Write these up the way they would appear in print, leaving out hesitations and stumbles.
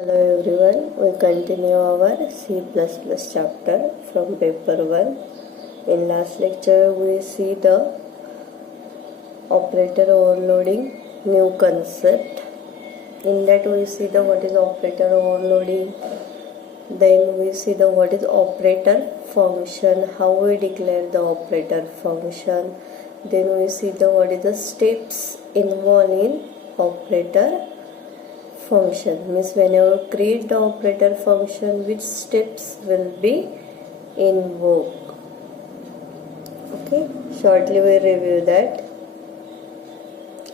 Hello everyone, we continue our C++ chapter from paper 1. In last lecture we see the operator overloading new concept. In that we see the what is operator overloading, then we see the what is operator function, how we declare the operator function, then we see the what is the steps involved in operator function. Means whenever we create the operator function, which steps will be invoked. Okay, shortly we review that.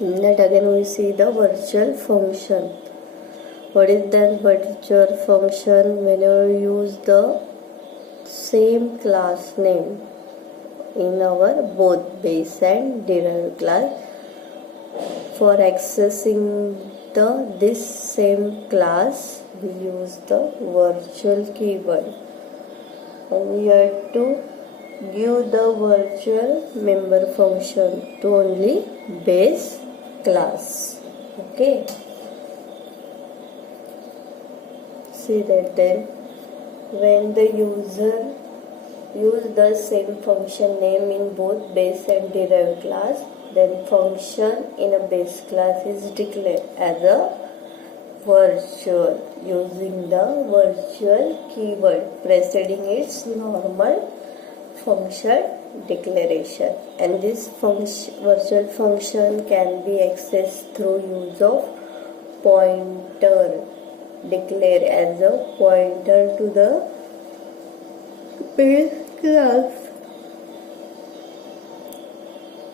In that again we see the virtual function. What is that virtual function? Whenever we use the same class name in our both base and derived class, for accessing this same class we use the virtual keyword, and we have to give the virtual member function to only base class. Okay, see that then when the user use the same function name in both base and derived class, then function in a base class is declared as a virtual using the virtual keyword preceding its normal function declaration. And this virtual function can be accessed through use of pointer, declared as a pointer to the base class.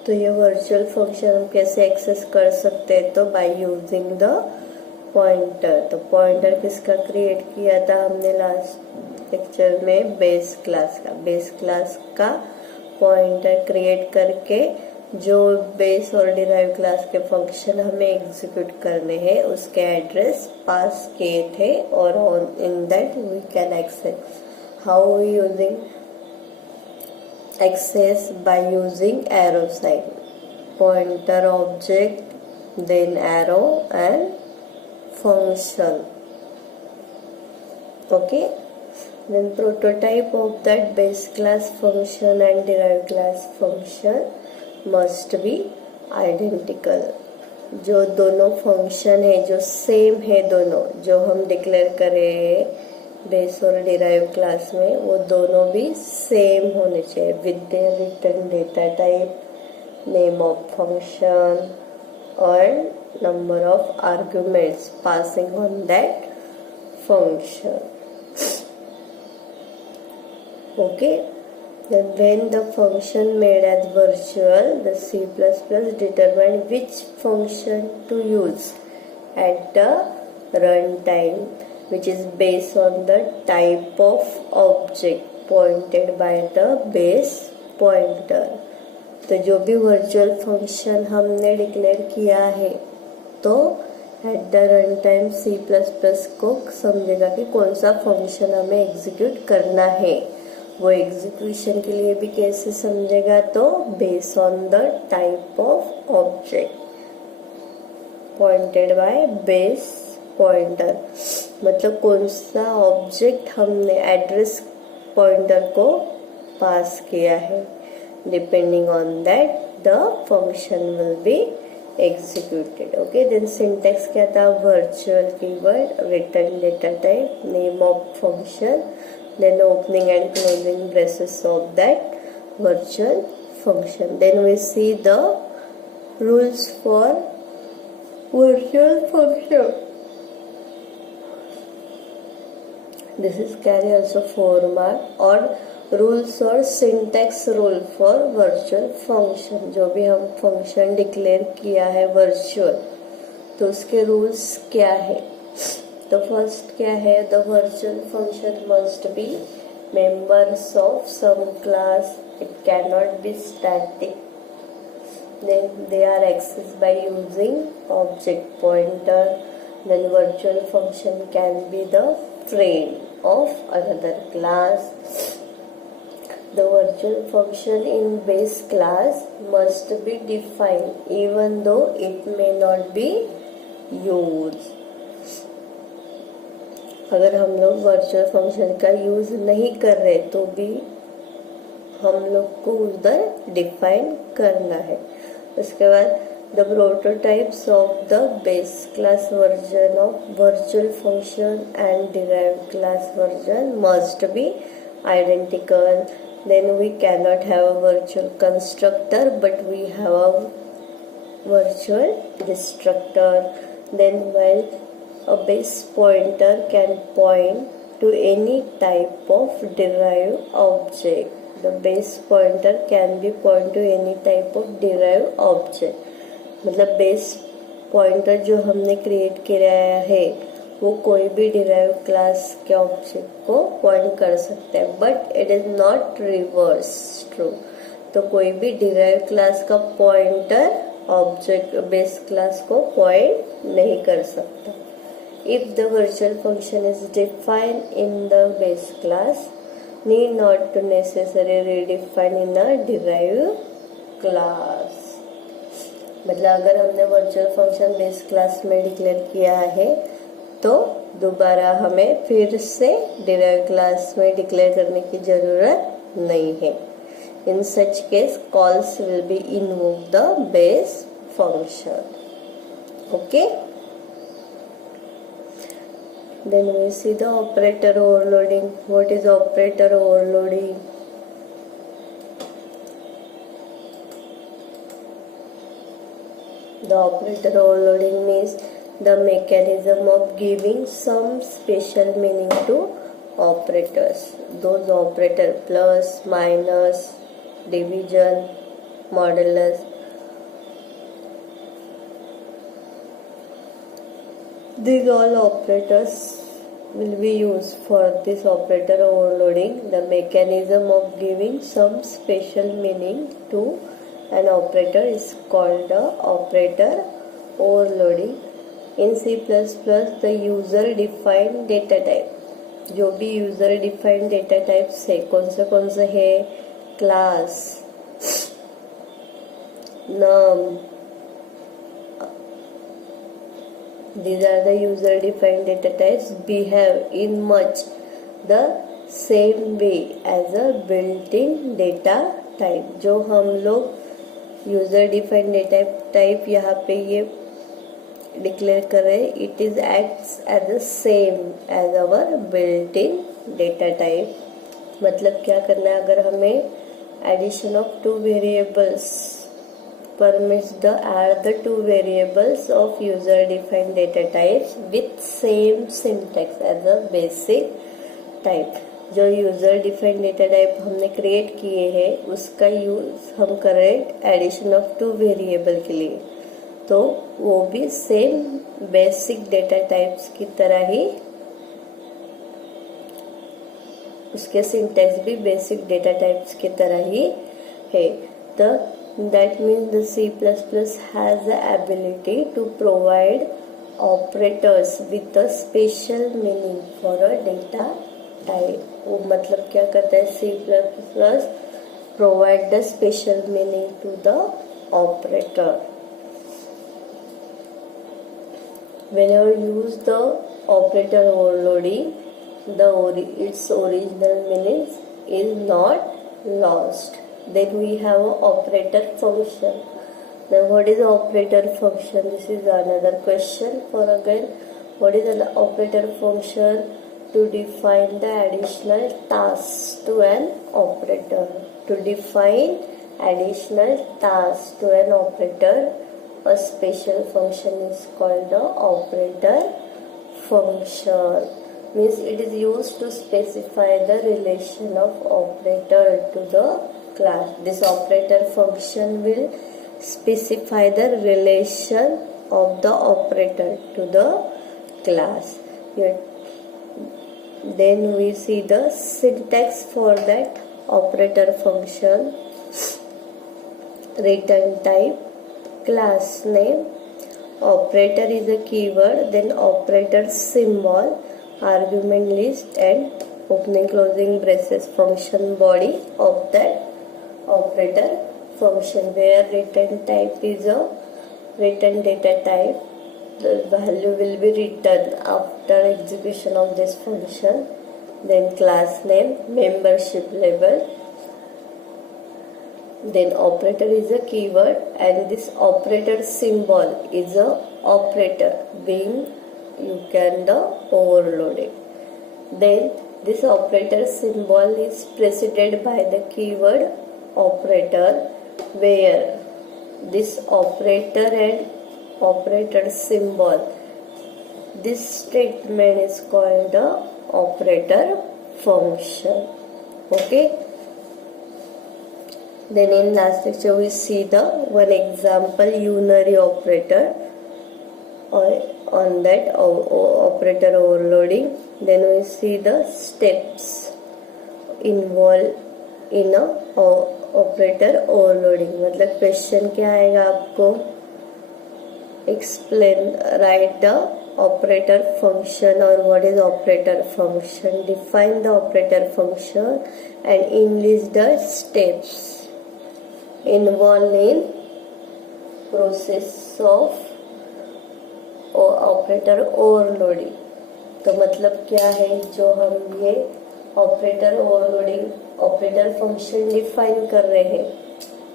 तो ये virtual function हम कैसे एक्सेस कर सकते हैं? तो by using the pointer. तो pointer किसका क्रिएट किया था हमने लास्ट लेक्चर में? बेस क्लास का पॉइंटर क्रिएट करके जो बेस और डिराइव क्लास के फंक्शन हमें एग्जीक्यूट करने हैं उसके एड्रेस पास किए थे, और on in that we can access. How we using access? By using arrow sign, pointer object, then arrow and function. Okay, then prototype of that base class function and derived class function must be identical. जो दोनों फंक्शन है जो सेम है, दोनों जो हम डिक्लेयर करें बेस और डिराइव क्लास में, वो दोनों भी सेम होने चाहिए with their return data type, name of function और number of arguments passing on that function. Okay, then when the function made as virtual, the C++ determined which function to use at the runtime, which is based on the type of object pointed by the base pointer. तो जो भी virtual function हमने declare किया है, तो at the run time C++ को समझेगा कि कौन सा फंक्शन हमें एग्जीक्यूट करना है. वो एग्जीक्यूशन के लिए भी कैसे समझेगा? तो based on the type of object pointed by base pointer. मतलब कौन सा ऑब्जेक्ट हमने एड्रेस पॉइंटर को पास किया है, depending on that the function will be executed. Okay, then syntax क्या था? Virtual keyword, return data type, name of function, then opening and closing braces of that virtual function. Then we see the rules for virtual function. This is carry also 4 mark. और rules और syntax rule for virtual function. जो भी हम function declare किया है वर्चुअल, तो उसके रूल्स क्या है? तो फर्स्ट क्या है? The virtual function must be members of some class. It can not be static. Then they are accessed by using object pointer. Then virtual function can be the friend of another class. The virtual function in base class must be defined even though it may not be used. अगर हम लोग virtual function का यूज नहीं कर रहे तो भी हम लोग को उधर डिफाइन करना है। उसके बाद the prototypes of the base class version of virtual function and derived class version must be identical. Then we cannot have a virtual constructor, but we have a virtual destructor. Then while a base pointer can point to any type of derived object, the base pointer can be point to any type of derived object. मतलब base pointer जो हमने create किया है वो कोई भी derive class के object को पॉइंट कर सकता है, but it is not reverse true. तो कोई भी डिराइव क्लास का पॉइंटर ऑब्जेक्ट बेस क्लास को पॉइंट नहीं कर सकता। If the virtual function is defined in the base class, need not to necessary redefine in a derive class. मतलब अगर हमने वर्चुअल फंक्शन बेस क्लास में डिक्लेयर किया है तो दोबारा हमें फिर से डिराइव क्लास में डिक्लेयर करने की जरूरत नहीं है। In such case calls will be invoke the base function. Okay, then we see the operator overloading. What is operator overloading? The operator overloading means the mechanism of giving some special meaning to operators. Those operator plus, minus, division, modulus. These all operators will be used for this operator overloading. The mechanism of giving some special meaning to an operator is called the operator overloading. In C++, the user defined data type, जो भी user defined data types है कौन से है? class, num, these are the user defined data types behave in much the same way as a built-in data type. जो हम लोग user defined data type यहाँ पे ये डिक्लेयर कर रहे हैं, it is acts as the same as our built in data type. मतलब क्या करना है, अगर हमें addition of two variables permits the add the two variables of user defined data types with same syntax as a basic type। जो user defined data type हमने क्रिएट किए हैं उसका यूज हम कर रहे हैं एडिशन ऑफ टू वेरिएबल के लिए, तो वो भी सेम बेसिक डेटा टाइप्स की तरह ही, उसके सिंटैक्स भी बेसिक डेटा टाइप्स की तरह ही है। That means the C++ has the ability to provide operators with a special meaning for a data type। वो मतलब क्या करता है, C++ provide the special meaning to the operator। Whenever you use the operator overloading, its original meaning is not lost। Then we have an operator function. Now what is operator function? This is another question for again. What is an operator function? To define the additional tasks to an operator. To define additional tasks to an operator, a special function is called the operator function. Means it is used to specify the relation of operator to the class. This operator function will specify the relation of the operator to the class. Here, then we see the syntax for that operator function. Return type, class name, operator is a keyword, then operator symbol, argument list and opening closing braces function body of that operator function, where return type is a return data type, the value will be written after execution of this function. Then class name, membership label, then operator is a keyword, and this operator symbol is a operator being you can the overloaded. Then this operator symbol is preceded by the keyword operator, where this operator and operator symbol, this statement is called the operator function. Okay, then in last lecture we see the one example unary operator on that operator overloading. Then we see the steps involved in a operator overloading. मतलब क्वेश्चन क्या आएगा आपको, explain, write the operator function or what is operator function, define the operator function and enlist the steps involved in process of operator overloading. तो मतलब क्या है, जो हम ये operator overloading operator function define कर रहे हैं,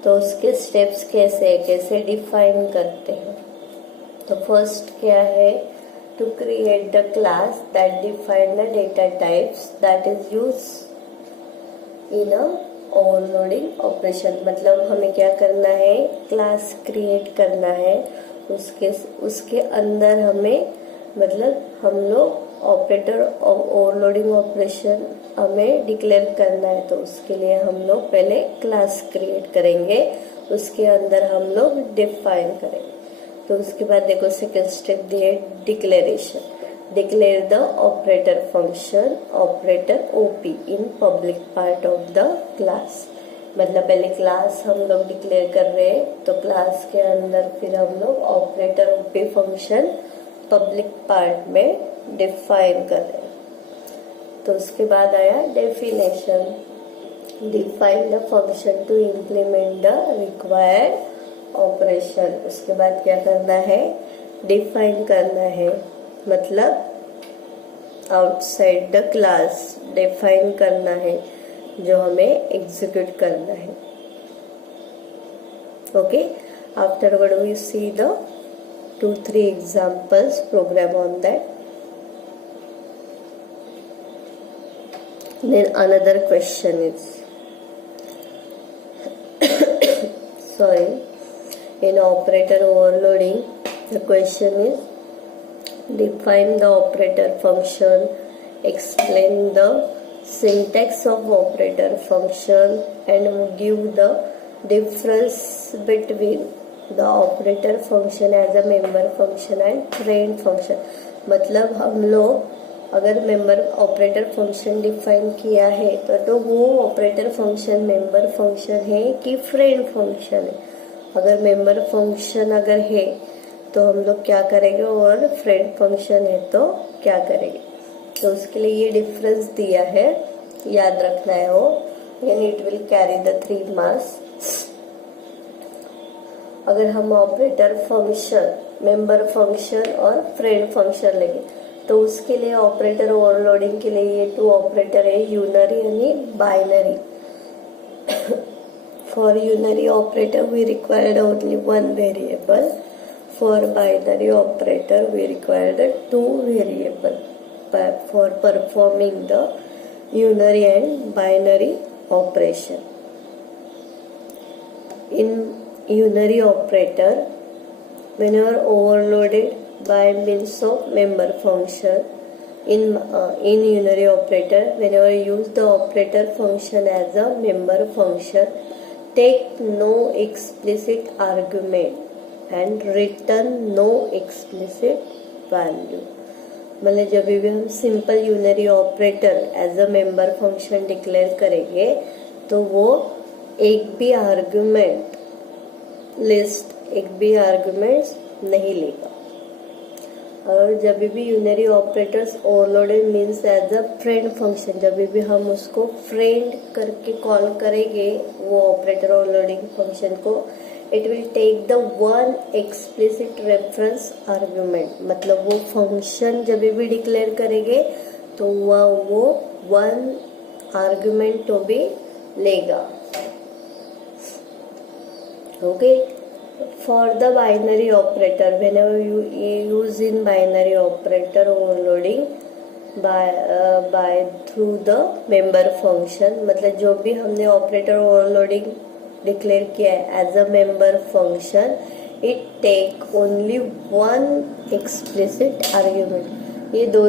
तो उसके स्टेप्स कैसे डिफाइन करते हैं. तो फर्स्ट क्या है, to create the class that define the data types that is use in a overloading operation. मतलब हमें क्या करना है, क्लास क्रिएट करना है, उसके अंदर हमें मतलब हम लोग ऑपरेटर ओवरलोडिंग ऑपरेशन हमें डिक्लेयर करना है. तो उसके लिए हम लोग पहले क्लास क्रिएट करेंगे, उसके अंदर हम लोग डिफाइन करेंगे. तो उसके बाद देखो सेकेंड स्टेप दिए declaration. Declare the operator function operator OP in public part of the class. मतलब पहले क्लास हम लोग डिक्लेयर कर रहे हैं, तो क्लास के अंदर फिर हम लोग operator OP function public part में डिफाइन कर रहे हैं. तो उसके बाद आया definition. Define the function to implement the required operation. उसके बाद क्या करना है, डिफाइन करना है, मतलब आउटसाइड द क्लास डिफाइन करना है जो हमें एग्जीक्यूट करना है. Okay, afterward we see the 2-3 examples program on that. Then another question is sorry, in operator overloading the question is define the operator function, explain the syntax of operator function and give the difference between the operator function as a member function and friend function. मतलब हम लोग अगर member operator function define किया है तो वो operator function member function है कि फ्रेंड फंक्शन है. अगर मेंबर फंक्शन अगर है तो हम लोग क्या करेंगे, और फ्रेंड फंक्शन है तो क्या करेंगे. तो उसके लिए ये डिफरेंस दिया है, याद रखना है वो, यानी इट विल कैरी द 3 मार्क्स. अगर हम ऑपरेटर फंक्शन मेंबर फंक्शन और फ्रेंड फंक्शन लेंगे तो उसके लिए ऑपरेटर ओवरलोडिंग के लिए ये 2 ऑपरेटर है, यूनरी यानी binary. For unary operator we required only 1 variable. For binary operator we required 2 variable for performing the unary and binary operation. In unary operator, whenever overloaded by means of member function, in unary operator, whenever you use the operator function as a member function, take no explicit argument and return no explicit value. मतलब जब भी हम simple unary operator as a member function declare करेंगे तो वो एक भी आर्गुमेंट नहीं लेगा. और जब भी unary operators overloaded means as a friend function, जब भी हम उसको फ्रेंड करके कॉल करेंगे वो ऑपरेटर ओवरलोडिंग फंक्शन को, it will take the one explicit reference argument, मतलब वो फंक्शन जब भी डिक्लेयर करेंगे तो वो वन आर्ग्यूमेंट तो भी लेगा. Okay, for the binary operator, whenever you use in binary operator overloading by through the member function, मतलब जो भी हमने ऑपरेटर ओवरलोडिंग डिक्लेयर किया है as a member function, it take only one explicit argument. ये दो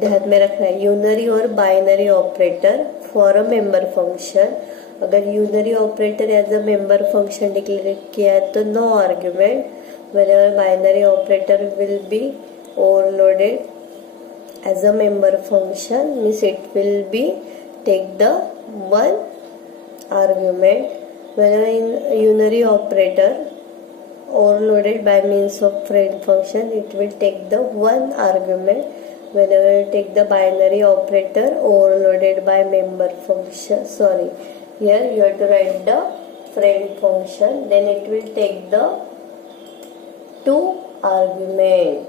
ध्यान में रखना है, यूनरी और binary operator for a member function. अगर unary operator as a member function declare किया है तो no argument. Whenever binary operator will be overloaded as a member function means it will be take the one argument. Whenever in unary operator overloaded by means of friend function, it will take the one argument. Whenever you take the binary operator overloaded by member function, sorry, here you have to write the friend function, then it will take the two argument.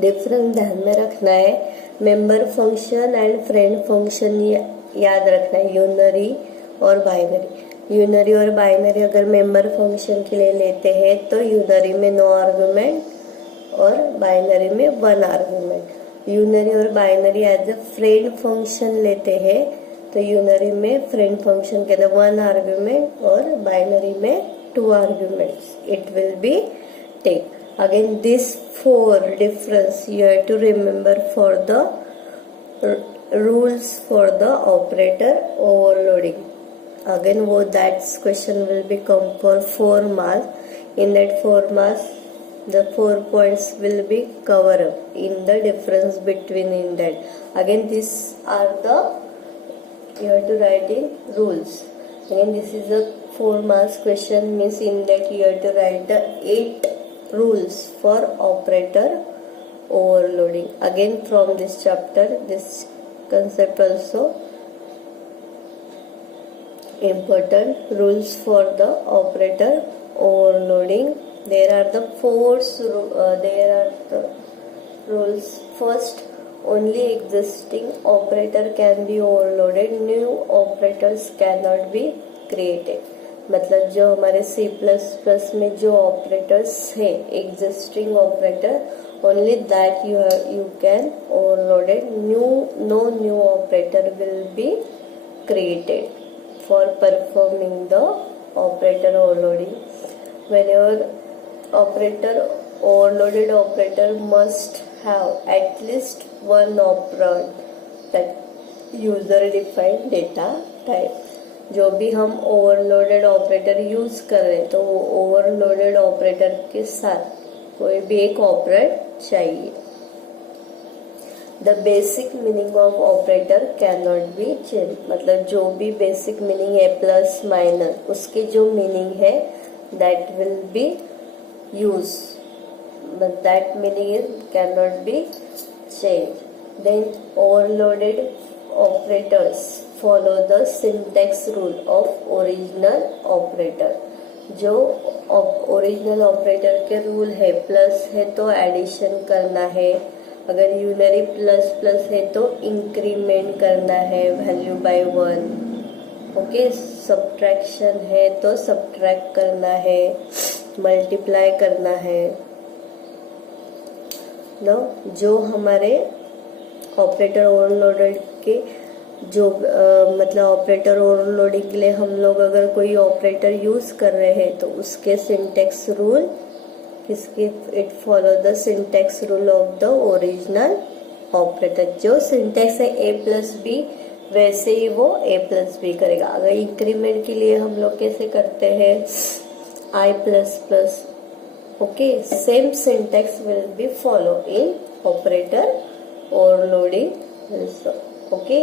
Difference ध्यान में रखना है. Member function and friend function याद रखना है, unary और binary. Unary और binary अगर मेंबर फंक्शन के लिए लेते हैं तो यूनरी में नो आर्गुमेंट और बाइनरी में वन आर्गुमेंट. यूनरी और binary as a friend function लेते हैं तो यूनरी में फ्रेंड फंक्शन के अंदर वन आर्गुमेंट और बाइनरी में two arguments it will be take. Again, this four difference you have to remember for the rules for the operator overloading. Again, that question will become for 4 marks. In that 4 marks, the 4 points will be covered up in the difference between in that. Again, these are the you have to write in rules. Again, this is a 4 marks question, means in that you have to write the 8 rules for operator overloading. Again, from this chapter, this concept also important. Rules for the operator overloading. There are the rules. First, only existing operator can be overloaded. New operators cannot be created. मतलब जो हमारे C++ में जो operators है existing operator, only that you can overloaded. No new operator will be created for performing the operator overloading. Whenever operator overloaded operator must have at least one operand that user defined data type. जो भी हम overloaded operator use कर रहे हैं तो overloaded operator के साथ कोई भी एक ऑपरेंड चाहिए. The basic meaning of operator can not be change, मतलब जो भी बेसिक मीनिंग है प्लस माइनस उसके जो मीनिंग है that will be use, but that meaning is can not be change. Then overloaded operators follow the syntax rule of original operator. जो original operator के rule है, प्लस है तो एडिशन करना है, अगर यूनरी प्लस प्लस है तो इंक्रीमेंट करना है वैल्यू बाय 1. ओके, सब्ट्रैक्शन है तो सब्ट्रैक्ट करना है, मल्टीप्लाई करना है. नो, जो हमारे ऑपरेटर ओवरलोडेड के जो मतलब ऑपरेटर ओवरलोडिंग के लिए हम लोग अगर कोई ऑपरेटर यूज कर रहे हैं तो उसके सिंटेक्स रूल किसके, it follow the syntax rule of the original operator. जो सिंटेक्स है ए प्लस बी वैसे ही वो ए प्लस बी करेगा. अगर इंक्रीमेंट के लिए हम लोग कैसे करते हैं i plus plus. Okay, same syntax will be follow in operator overloading also. Okay,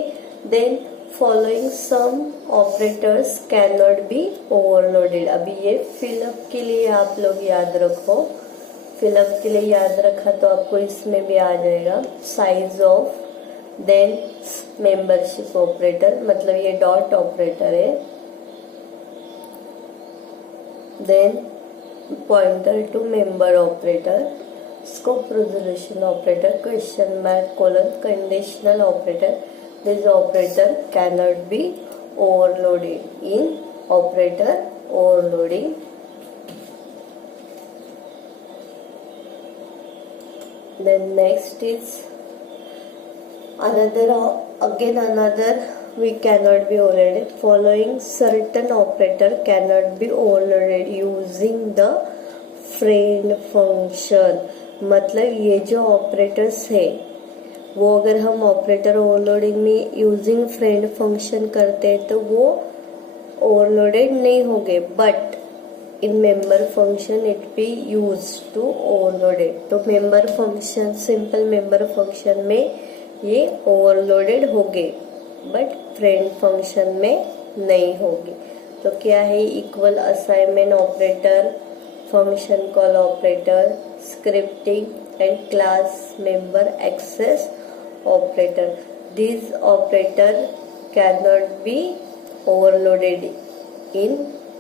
then following some operators cannot be overloaded. अभी ये फिलअप के लिए आप लोग याद रखो, फिलअप के लिए याद रखा तो आपको इसमें भी आ जाएगा size of, then membership operator, मतलब ये डॉट ऑपरेटर है, then pointer to member operator, scope resolution operator, question mark colon, conditional operator. This operator cannot be overloaded. In operator overloading, then next is another we cannot be overloaded. Following certain operator cannot be overloaded using the friend function. मतलब ये जो operators है वो अगर हम operator overloading में using friend function करते हैं तो वो ओवरलोडेड नहीं होंगे, but in member function it be use to overloaded. तो member function, simple member function में ये ओवरलोडेड होंगे, बट फ्रेंड फंक्शन में नहीं होगी. तो क्या है, equal assignment operator, function call operator, scripting and class member access operator. These operator cannot be overloaded in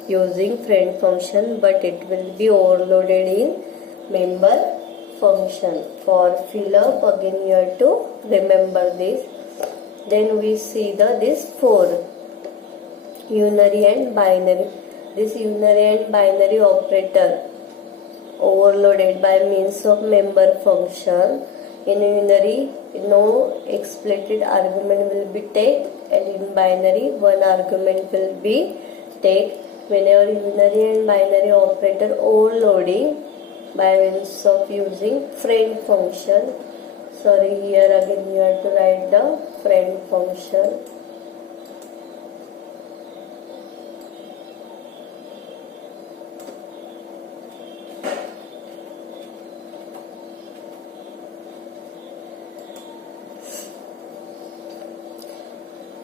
using friend function, but it will be overloaded in member function. For fill up, again you have to remember this. Then we see this 4 unary and binary. This unary and binary operator overloaded by means of member function. In unary, no explicit argument will be taken, and in binary, one argument will be taken. Whenever unary and binary operator overloading by means of using friend function. Sorry, here again you have to write the friend function.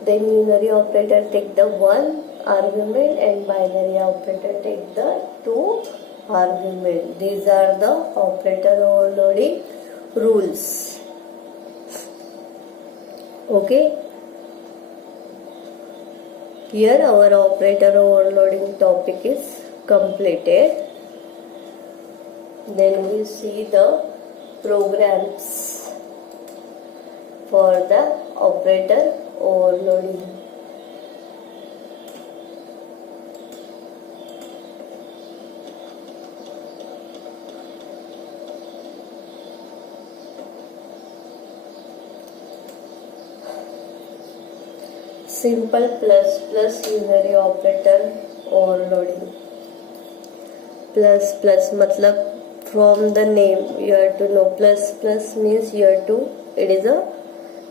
Then unary operator take the 1 argument and binary operator take the 2 argument. These are the operator overloading rules. Okay. Here our operator overloading topic is completed. Then we see the programs for the operator overloading. Simple plus unary operator overloading. Plus मतलब from the name you have to know. Plus means you have to, it is a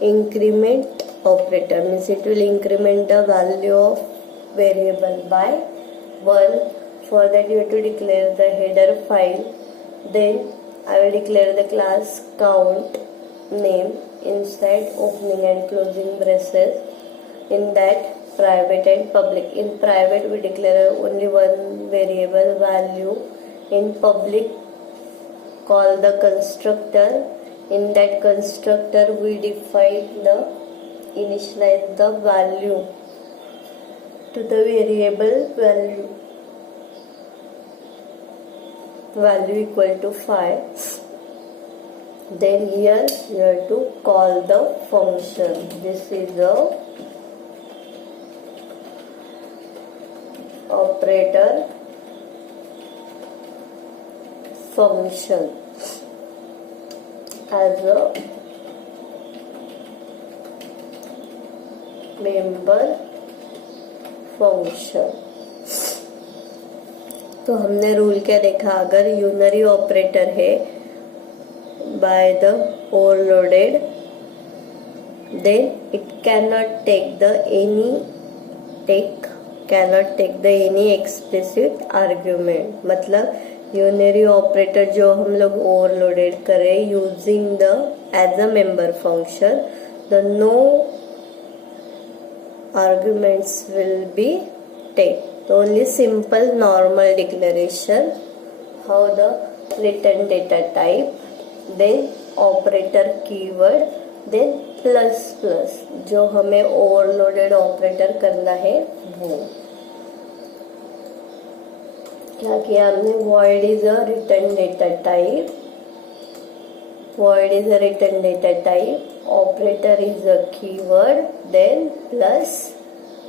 increment operator, means it will increment the value of variable by 1. For that you have to declare the header file. Then I will declare the class count name inside opening and closing braces. In that private and public. In private we declare only one variable value. In public call the constructor. In that constructor we define the initialize the value to the variable value equal to 5. Then here you have to call the function. This is the operator function as a member function. तो हमने रूल क्या देखा, अगर unary operator है by the overloaded then it cannot take the any explicit argument. मतलब unary operator जो हम लोग ओवरलोडेड करें using the as a member function, the no arguments will be take. So only simple normal declaration. How the return data type, then operator keyword, then plus plus जो हमें overloaded operator करना है वो। क्या किया हमने, void is a return data type, void is a return data type, operator is a keyword, then plus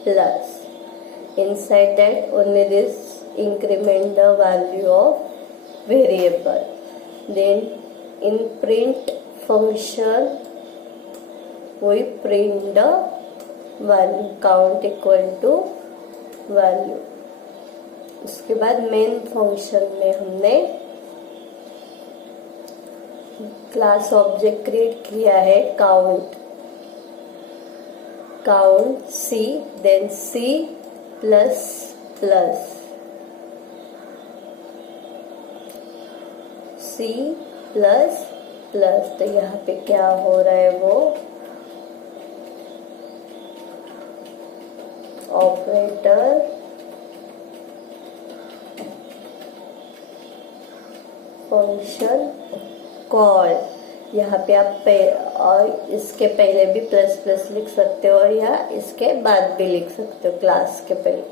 plus. Inside that only this increment the value of variable. Then in print function we print the value count equal to value. उसके बाद main function में हमने class object create किया है count, count c, then c plus plus, c plus plus. तो यहाँ पे क्या हो रहा है, वो ऑपरेटर फंक्शन कॉल। यहाँ पे आप और इसके पहले भी प्लस प्लस लिख सकते हो और या इसके बाद भी लिख सकते हो क्लास के पहले।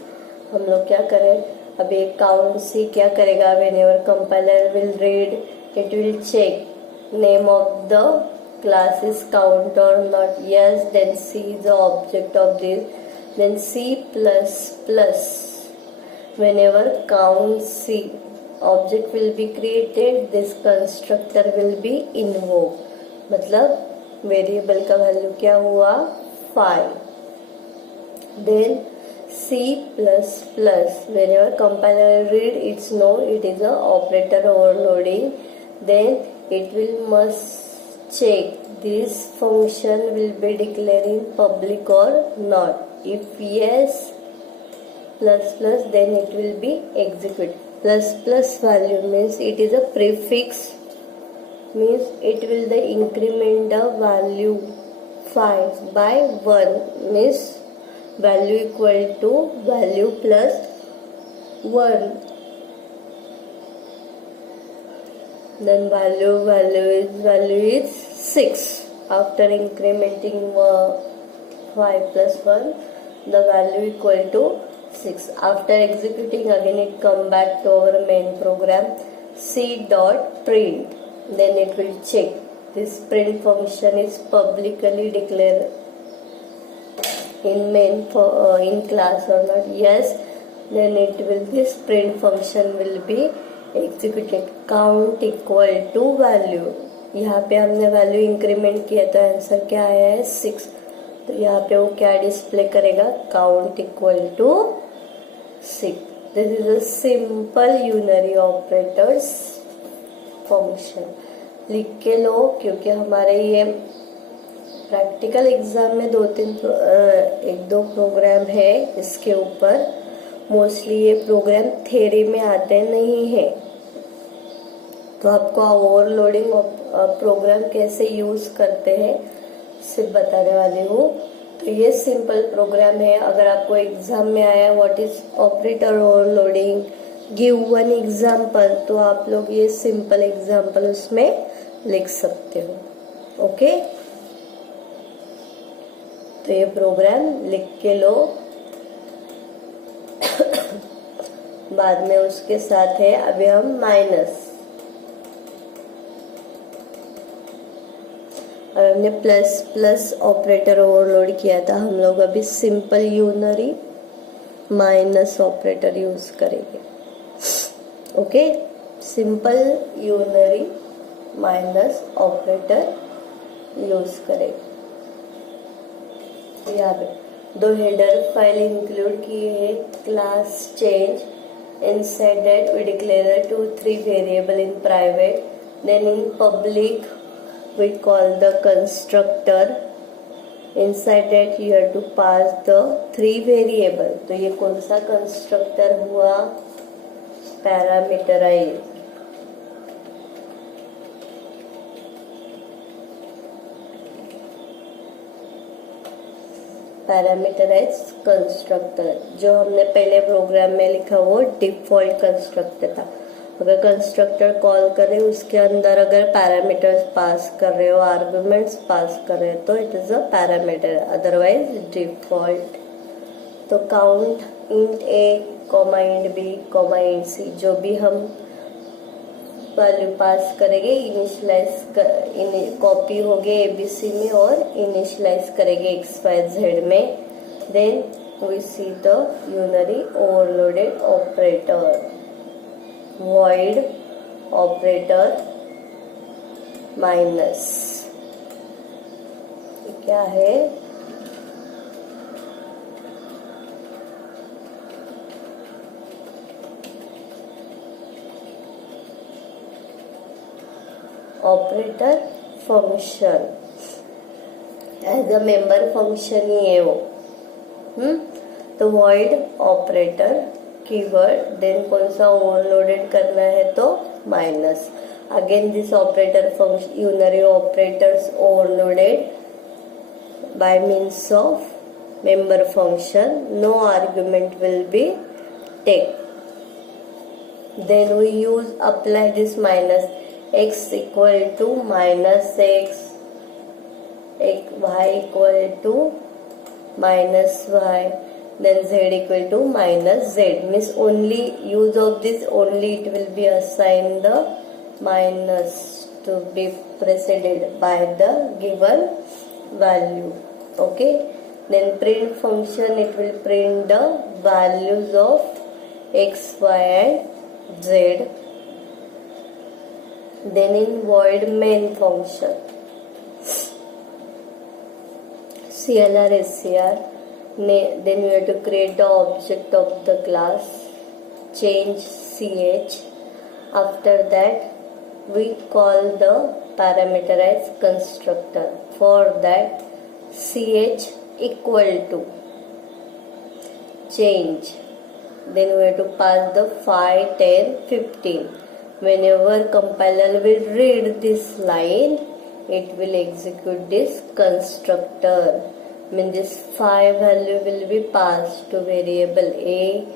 हम लोग क्या करें, अभी काउंट सी क्या करेगा, whenever compiler will read it will check name of the class is count or not, yes, then C is the object of this, then C plus plus, whenever count C object will be created, this constructor will be invoked, मतलब वेरिएबल का वैल्यू क्या हुआ 5, then C plus plus, whenever compiler read it's know it is a operator overloading, then it will must check this function will be declaring public or not. If yes, plus plus, then it will be executed. Plus plus value means it is a prefix, means it will the increment the value 5 by 1, means value equal to value plus 1. Then value is 6. After incrementing 5 plus 1, the value equal to 6. After executing again, it come back to our main program c dot print. Then it will check this print function is publicly declared in main in class or not. Yes, then it will this print function will be executed. Count equal to value, यहाँ पे हमने value increment किया तो आंसर क्या आया है 6। तो यहाँ पे वो क्या डिस्प्ले करेगा, count equal to 6। This is a simple unary operators function. लिख के लो, क्योंकि हमारे ये प्रैक्टिकल एग्जाम में 1-2 प्रोग्राम है इसके ऊपर। मोस्टली ये प्रोग्राम थ्योरी में आते नहीं है, तो आपको ओवरलोडिंग प्रोग्राम कैसे यूज करते हैं सिर्फ बताने वाली हूँ। तो ये सिंपल प्रोग्राम है। अगर आपको एग्जाम में आया what is operator overloading, give one example, तो आप लोग ये सिंपल एग्जाम्पल उसमें लिख सकते हो। ओके, तो ये प्रोग्राम लिख के लो। बाद में उसके साथ है, अभी हम माइनस और हमने प्लस प्लस ऑपरेटर ओवरलोड किया था, हम लोग अभी simple unary minus operator use करेंगे। Okay, simple unary minus operator use करेंगे। यहाँ पे 2 हेडर फाइल इंक्लूड किए हैं, class change, inside that we declare 2-3 variable in private, then in public we call the constructor, inside that you have to pass the 3 variable। तो ये कौन सा कंस्ट्रक्टर हुआ, पैरामीटराइज। पैरामीटराइज कंस्ट्रक्टर जो हमने पहले प्रोग्राम में लिखा वो डिफॉल्ट कंस्ट्रक्टर था। अगर कंस्ट्रक्टर कॉल करे उसके अंदर अगर पैरामीटर्स पास कर रहे हो, आर्गुमेंट्स पास कर रहे हो तो it is a parameter, otherwise default. तो count int a comma int b comma int c, जो भी हम वैल्यू पास करेंगे इनिशियलाइज कॉपी होगी एबीसी में और इनिशियलाइज करेंगे एक्स वाई जेड में। Then we see the unary overloaded operator, void operator minus, क्या है operator function, as a member function ही है वो। तो void ऑपरेटर कीवर्ड, देन कौन सा ओवरलोडेड करना है तो minus. Again this operator function unary operators overloaded by means of member function, no argument will be taken. Then we use apply this minus, x equal to minus x, y equal to minus y, then z equal to minus z, means only use of this, only it will be assigned the minus to be preceded by the given value. Okay, then print function, it will print the values of x, y and z. Then in void main function, CLR SCR, then we have to create the object of the class, change CH. After that we call the parameter as constructor. For that CH equal to change, then we have to pass the 5, 10, 15. Whenever compiler will read this line, it will execute this constructor. Means this 5 value will be passed to variable A,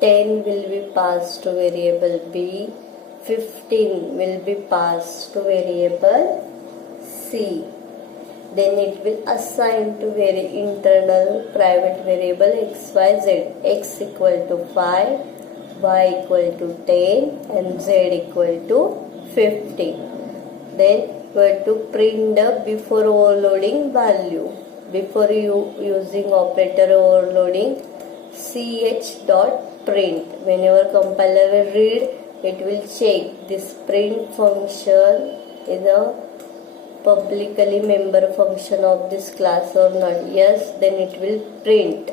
10 will be passed to variable B, 15 will be passed to variable C. Then it will assign to very internal private variable x, y, z. X equal to 5, y equal to 10 and z equal to 15. Then we have to print the before overloading value. Before using operator overloading, ch dot print. Whenever compiler will read, it will check this print function is a publicly member function of this class or not. Yes, then it will print,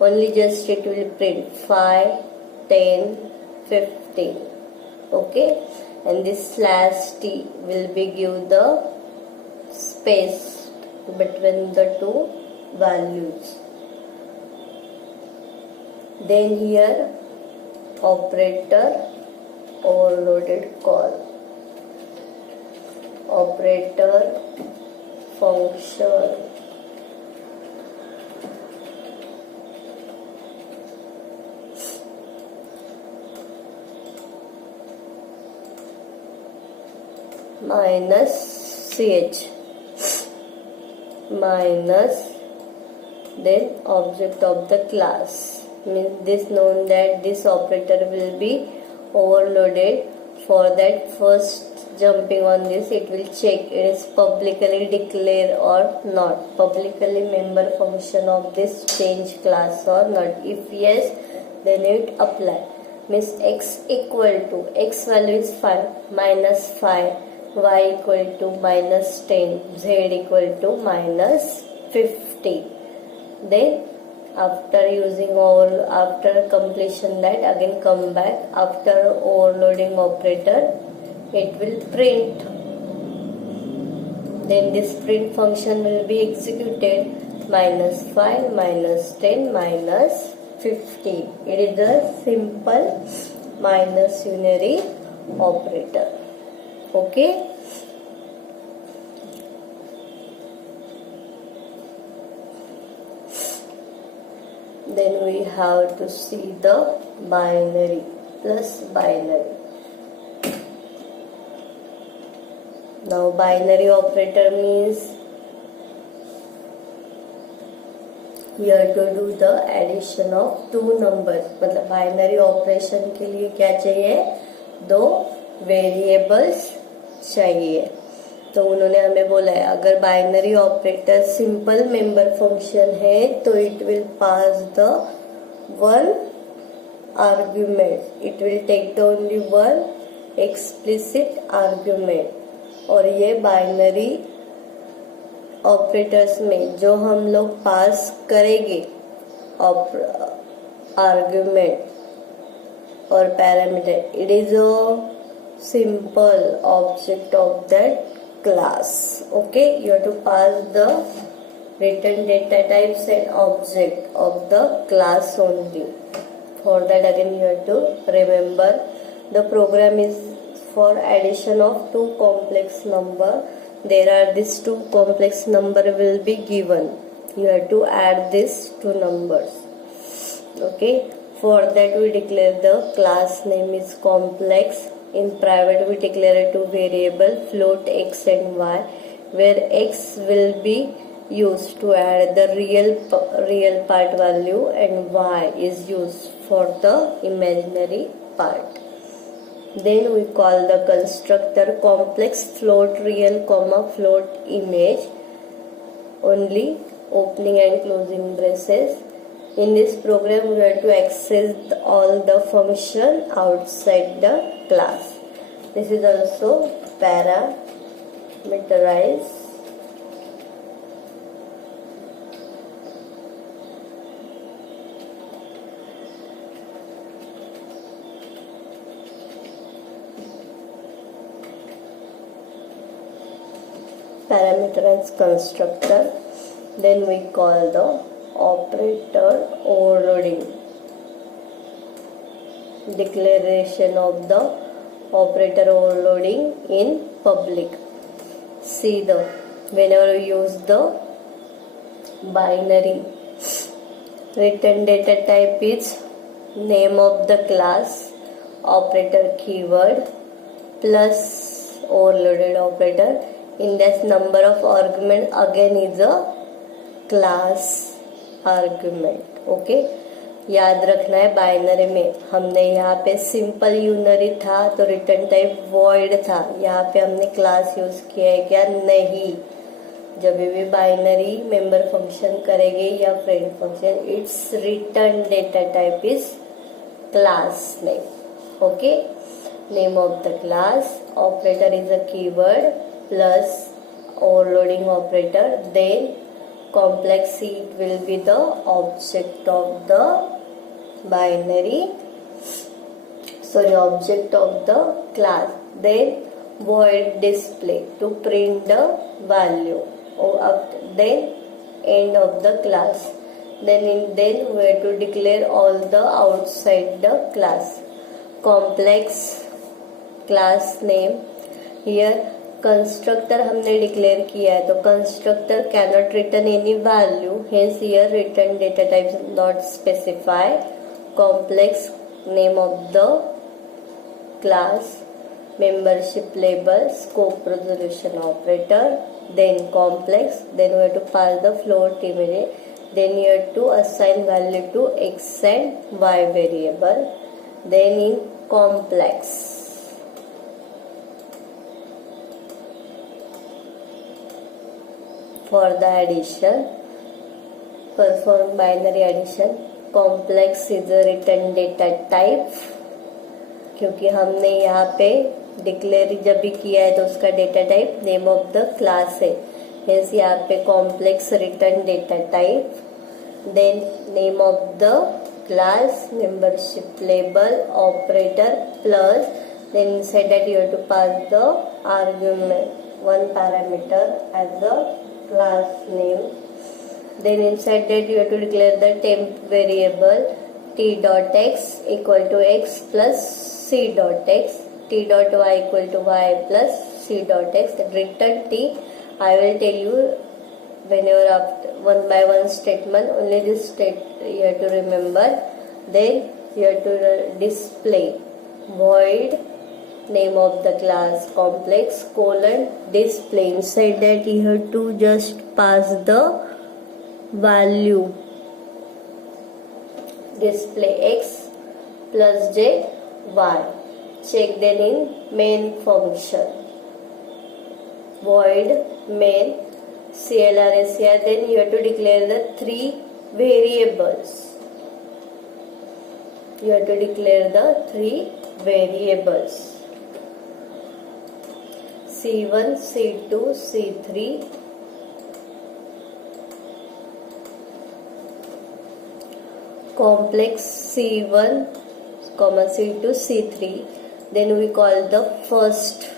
only just it will print 5, 10, 15. Okay, and this slash t will be give the space between the two values. Then here operator overloaded call, operator function, minus ch minus, then object of the class, means this known that this operator will be overloaded. For that, first jumping on this, it will check it is publicly declared or not, publicly member function of this change class or not. If yes, then it apply. Means x equal to, x value is 5, minus 5, y equal to minus 10, z equal to minus 50. Then after using all, after completion, that again come back, after overloading operator it will print. Then this print function will be executed, minus 5, minus 10, minus 15. It is the simple minus unary operator. Okay, then we have to see the binary plus binary. Now binary operator means we have to do the addition of two numbers. मतलब binary operation के लिए क्या चाहिए, दो वेरिएबल्स चाहिए. तो उन्होंने हमें बोला है अगर binary operator simple member function है तो it will pass the one argument, it will take the only one explicit argument. और ये बाइनरी ऑपरेटर्स में जो हम लोग पास करेंगे आर्ग्यूमेंट और parameter, it is a simple object of that class. Okay, you have to pass the written data types and object of the class only. For that again you have to remember the program is for addition of two complex number. There are these two complex number will be given. You have to add these two numbers. Okay, for that we declare the class name is complex. In private we declare two variable float x and y, where x will be used to add the real part value and y is used for the imaginary part. Then we call the constructor complex float real comma float image, only opening and closing braces. In this program we have to access all the function outside the class. This is also parameterized. Parameterized constructor. Then we call the operator overloading. Declaration of the operator overloading in public. See the whenever you use the binary, return data type is name of the class, operator keyword plus overloaded operator. In this number of argument again is a class argument. Okay, याद रखना है बाइनरी में हमने यहाँ पे simple unary था तो return type void था, यहाँ पे हमने क्लास यूज किया है क्या, नहीं. जब भी बाइनरी मेंबर फंक्शन करेंगे या friend function, its return data type is class name. Okay, name of the class, operator is a keyword plus overloading operator, then complex it will be the object of the binary, object of the class. Then void display to print the value, then end of the class. Then we have to declare all the outside the class. Complex class name, here constructor हमने declare किया है तो constructor cannot return any value, hence here return data type not specify. Complex name of the class, membership label, scope resolution operator, then complex, then we have to pass the float image, then you have to assign value to x and y variable. Then in complex for the addition, perform binary addition. Complex is a return data type, क्योंकि हमने यहाँ पे डिक्लेयर जब भी किया है तो उसका data type name of the class है, हेंस यहाँ पे complex return data type. Then name of the class, membership label, operator plus, then inside that you have to pass the argument, one parameter as the class name. Then inside that you have to declare the temp variable t dot x equal to x plus c dot x, t dot y equal to y plus c dot x. Return t I will tell you whenever after one by one statement, only this state you have to remember. Then you have to display void name of the class, complex colon display. Inside that you have to just pass the value, display x plus j y. Check then in main function, void main CLRSCR. Then you have to declare the three variables. You have to declare the three variables, C1, C2, C3. Complex C1, C2, C3. Then we call the first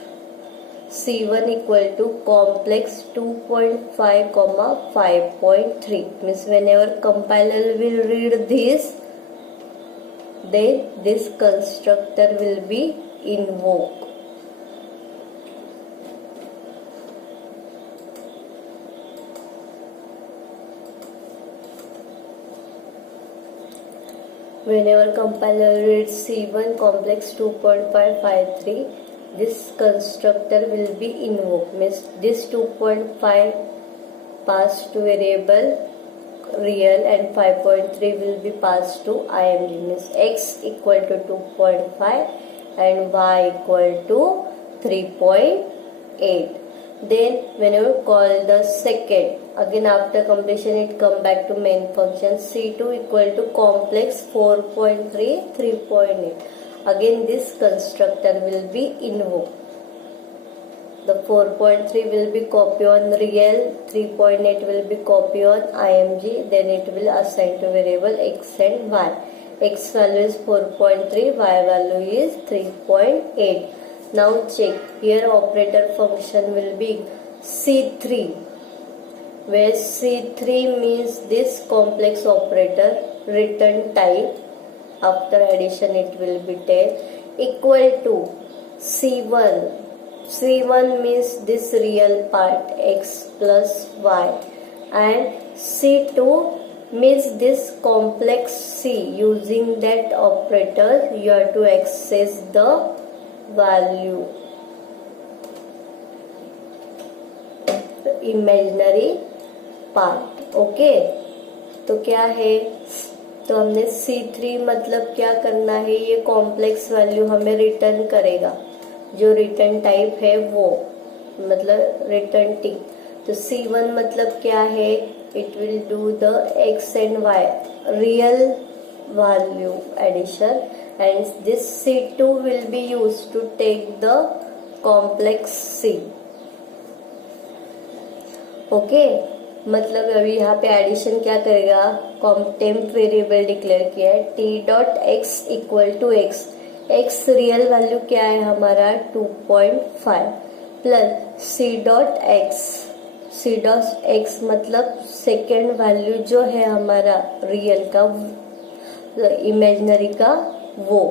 C1 equal to complex 2.5, 5.3. Means whenever compiler will read this, then this constructor will be invoked. Whenever compiler reads C1 complex 2.553, this constructor will be invoked. Means this 2.5 passed to variable real and 5.3 will be passed to img. Means x equal to 2.5 and y equal to 3.8. Then whenever call the second, again after completion it come back to main function, C2 equal to complex 4.3, 3.8. Again this constructor will be invoked. The 4.3 will be copy on real, 3.8 will be copy on img. Then it will assign to variable x and y. X value is 4.3, y value is 3.8. Now check, here operator function will be C3, where C3 means this complex operator return type, after addition it will be 10, equal to C1. C1 means this real part x plus y, and C2 means this complex C. Using that operator you have to access the value, the imaginary part. Okay, तो क्या है, तो हमने C3 मतलब क्या करना है, ये कॉम्प्लेक्स वैल्यू हमें रिटर्न करेगा, जो रिटर्न टाइप है वो, मतलब रिटर्न टी. तो C1 मतलब क्या है, it will do the x and y real value addition, and this C2 will be used to take the complex C. Okay, मतलब अभी यहाँ पे एडिशन क्या करेगा, टेम्प वेरिएबल डिक्लेयर किया है, t dot x equal to x. x real value क्या है हमारा 2.5 plus c dot x. c dot x मतलब सेकेंड वैल्यू जो है हमारा रियल का, इमेजिनरी का वो,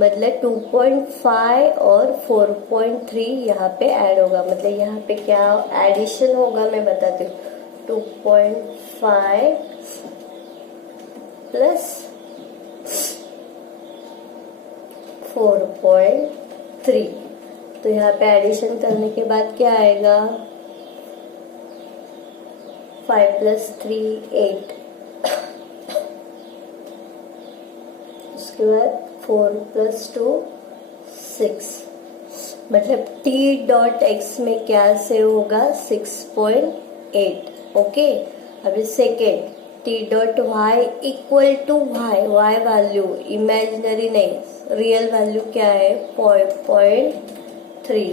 मतलब 2.5 और 4.3 यहाँ पे ऐड होगा. मतलब यहाँ पे क्या एडिशन होगा मैं बताती हूँ, 2.5 प्लस 4.3. तो यहाँ पे एडिशन करने के बाद क्या आएगा, 5 प्लस 3 8, उसके बाद 4 प्लस 2 6. मतलब t डॉट x में क्या से होगा 6.8. ओके, अभी second t dot y equal to y value imaginary नहीं, रियल वैल्यू क्या है 4.3.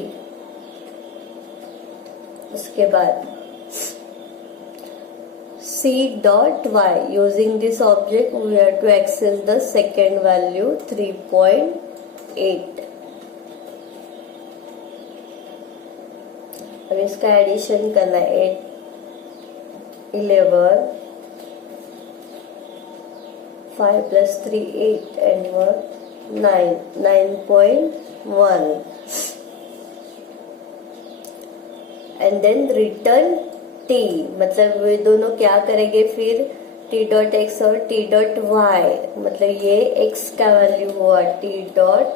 उसके बाद c dot y, using this object we have to access the second value 3.8. अब इसका एडिशन करना है, 8 11 5 plus 3 8 and 1 9 9.1, and then return t. मतलब वे दोनों क्या करेंगे फिर, t डॉट x और t डॉट y, मतलब ये x का वैल्यू हुआ t डॉट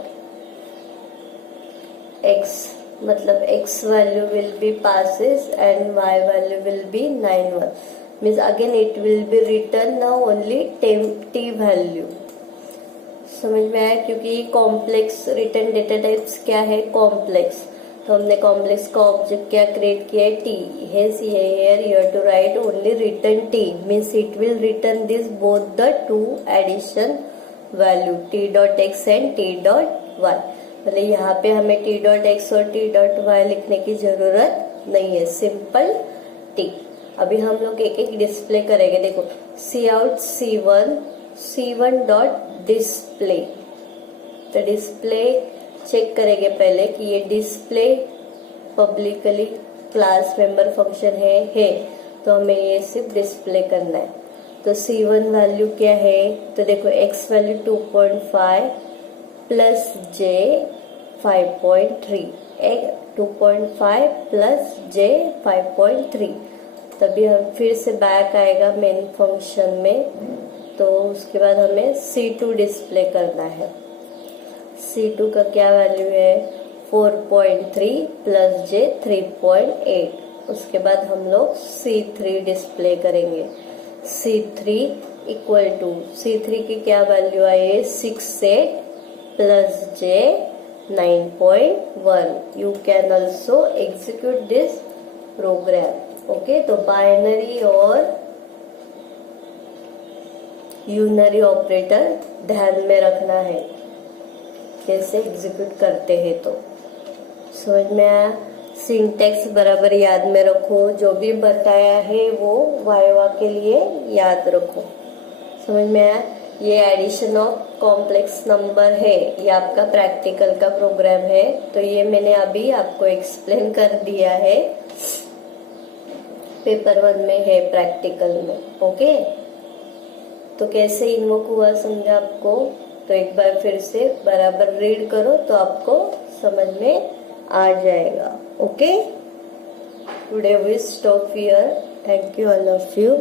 x, मतलब x value will be passes and y value will be 9 1, means again it will be written now only t value. समझ में आया? क्योंकि कॉम्प्लेक्स रिटर्न डेटा टाइप्स क्या है, कॉम्प्लेक्स, तो हमने कॉम्प्लेक्स का ऑब्जेक्ट क्या क्रिएट किया है, t. Hence here you have to write only return t, means it will return this both the two addition value t dot x and t dot y. मतलब यहाँ पे हमें टी डॉट एक्स और t dot y लिखने की जरूरत नहीं है, सिंपल टी. अभी हम लोग एक एक डिस्प्ले करेंगे. देखो सी आउट C1 डॉट डिस्प्ले, तो डिस्प्ले चेक करेंगे पहले कि ये display publicly class member function है, तो हमें ये सिर्फ डिस्प्ले करना है. तो C1 वैल्यू क्या है, तो देखो x value 2.5 plus j 5.3, 2.5 plus j 5.3. तभी हम फिर से बैक आएगा मेन फंक्शन में, तो उसके बाद हमें C2 डिस्प्ले करना है. C2 का क्या वैल्यू है, 4.3 प्लस j 3.8. उसके बाद हम लोग C3 डिस्प्ले करेंगे. C3 इक्वल टू, C3 की क्या वैल्यू आई है, 6.8 plus j 9.1. You can also execute this program. Okay, तो बाइनरी और यूनरी ऑपरेटर ध्यान में रखना है कैसे एग्जीक्यूट करते हैं. तो समझ में आया? सिंटेक्स बराबर याद में रखो, जो भी बताया है वो वाइवा के लिए याद रखो. समझ में आया? ये एडिशन ऑफ कॉम्प्लेक्स नंबर है, ये आपका प्रैक्टिकल का प्रोग्राम है, तो ये मैंने अभी आपको एक्सप्लेन कर दिया है, पेपर 1 में है, प्रैक्टिकल में. ओके, तो कैसे इन्वोक हुआ समझा आपको? तो एक बार फिर से बराबर रीड करो तो आपको समझ में आ जाएगा. Okay, today we stop here. Thank you all of you.